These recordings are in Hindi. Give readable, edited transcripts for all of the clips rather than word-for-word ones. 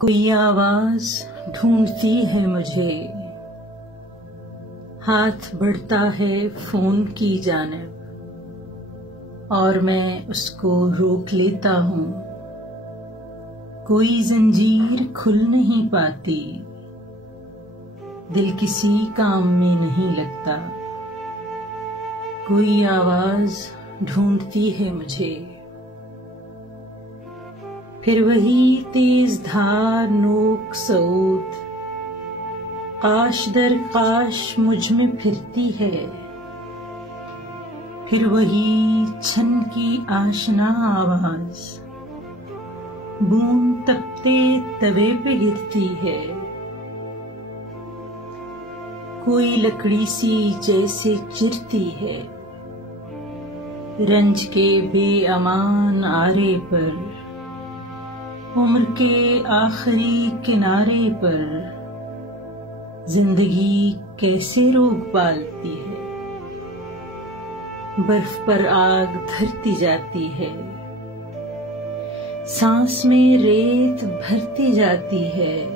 कोई आवाज ढूंढती है मुझे, हाथ बढ़ता है फोन की जानिब और मैं उसको रोक लेता हूँ। कोई जंजीर खुल नहीं पाती, दिल किसी काम में नहीं लगता। कोई आवाज ढूंढती है मुझे, फिर वही तेज धार नोक सऊद काश दर काश मुझ में फिरती है। फिर वही छन की आशना आवाज बूंद तपते तवे पे गिरती है। कोई लकड़ी सी जैसे चिरती है, रंज के बेअमान आरे पर, उम्र के आखिरी किनारे पर जिंदगी कैसे रोग पालती है। बर्फ पर आग धरती जाती है, सांस में रेत भरती जाती है।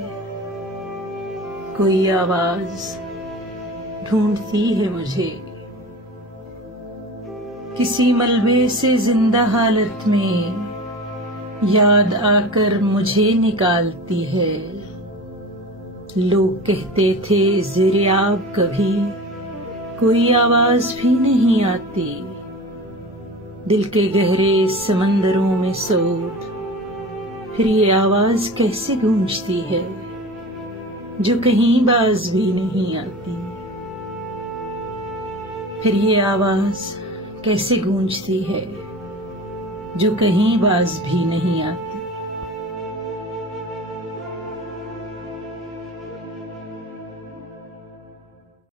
कोई आवाज ढूंढती है मुझे, किसी मलबे से जिंदा हालत में याद आकर मुझे निकालती है। लोग कहते थे ज़ेरे-आब कभी कोई आवाज भी नहीं आती। दिल के गहरे समंदरों में सऊद फिर ये आवाज कैसे गूंजती है जो कहीं बाज भी नहीं आती। फिर ये आवाज कैसे गूंजती है जो कहीं बाज भी नहीं आती।